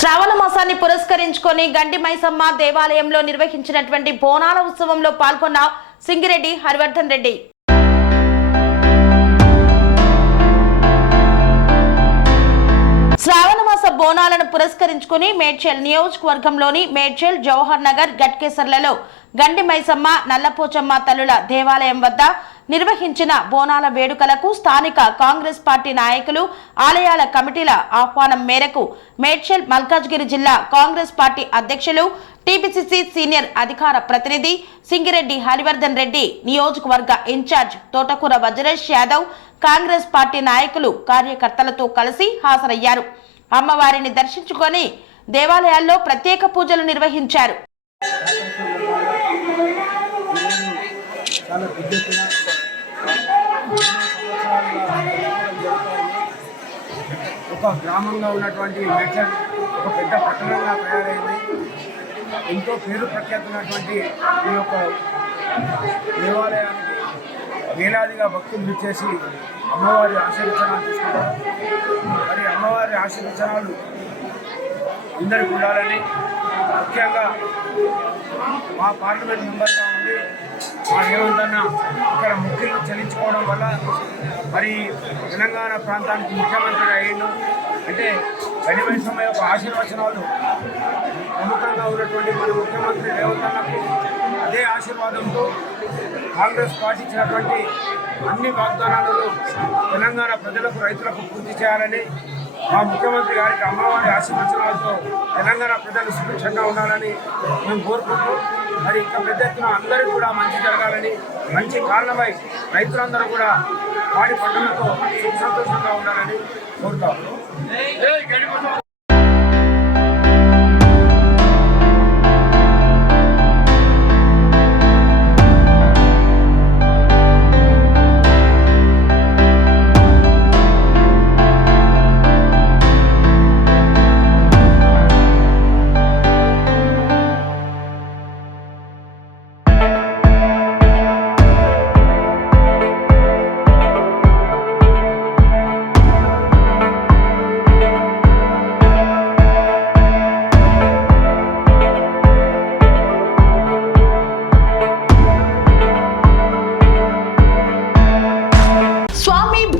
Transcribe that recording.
శ్రావణ మాసాన్ని పురస్కరించుకొని గండి మైసమ్మ దేవాలయంలో నిర్వహించినటువంటి బోనాల ఉత్సవంలో పాల్గొన్న సింగిరెడ్డి హరివర్ధన్ రెడ్డి. బోనాలను పురస్కరించుకుని మేడ్చల్ నియోజకవర్గంలోని మేడ్చల్ జవహర్ నగర్ గట్కేసర్లలో గండి మైసమ్మ నల్లపోచమ్మ తల్లుల దేవాలయం వద్ద నిర్వహించిన బోనాల వేడుకలకు స్థానిక కాంగ్రెస్ పార్టీ నాయకులు ఆలయాల కమిటీల ఆహ్వానం మేరకు మేడ్చల్ మల్కాజ్గిరి జిల్లా కాంగ్రెస్ పార్టీ అధ్యక్షులు టీపీసీసీ సీనియర్ అధికార ప్రతినిధి సింగిరెడ్డి హరివర్ధన్ రెడ్డి నియోజకవర్గ ఇన్ఛార్జ్ తోటకూర వజ్రేష్ యాదవ్ కాంగ్రెస్ పార్టీ నాయకులు కార్యకర్తలతో కలిసి హాజరయ్యారు. అమ్మవారిని దర్శించుకొని దేవాలయాల్లో ప్రత్యేక పూజలు నిర్వహించారు. ఒక గ్రామంగా ఉన్నటువంటి మేడ్చల్ ఒక పెద్ద పట్టణంగా తయారైంది. ఎంతో పేరు ప్రఖ్యాతున్నటువంటి ఈ యొక్క దేవాలయానికి వేలాదిగా భక్తులు విచ్చేసి అమ్మవారి ఆశీర్వచనాలు తీసుకుంటారు ఆశీర్వచనాలు అందరికి ఉండాలని ముఖ్యంగా మా పార్లమెంట్ మెంబర్గా ఉండి మా రేవంతన్న ఇక్కడ ముఖ్యులు చెల్లించుకోవడం వల్ల మరి తెలంగాణ ప్రాంతానికి ముఖ్యమంత్రిగా అయ్యిండు. అంటే గణిమైసమ్మ యొక్క ఆశీర్వచనాలు ప్రముఖంగా ఉన్నటువంటి మన ముఖ్యమంత్రి రేవంత్ అన్నకు అదే ఆశీర్వాదంతో కాంగ్రెస్ పార్టీ ఇచ్చినటువంటి అన్ని వాగ్దానాలను తెలంగాణ ప్రజలకు రైతులకు పూర్తి చేయాలని మా ముఖ్యమంత్రి గారికి అమ్మవారి ఆశీర్వచనాలతో తెలంగాణ ప్రజలు సుభిక్షంగా ఉండాలని మేము కోరుకుంటూ మరి ఇంకా పెద్ద ఎత్తున అందరికీ కూడా మంచి జరగాలని మంచి కారణమై రైతులందరూ కూడా వాడి పంటలతో సుఖ సంతోషంగా ఉండాలని కోరుతాము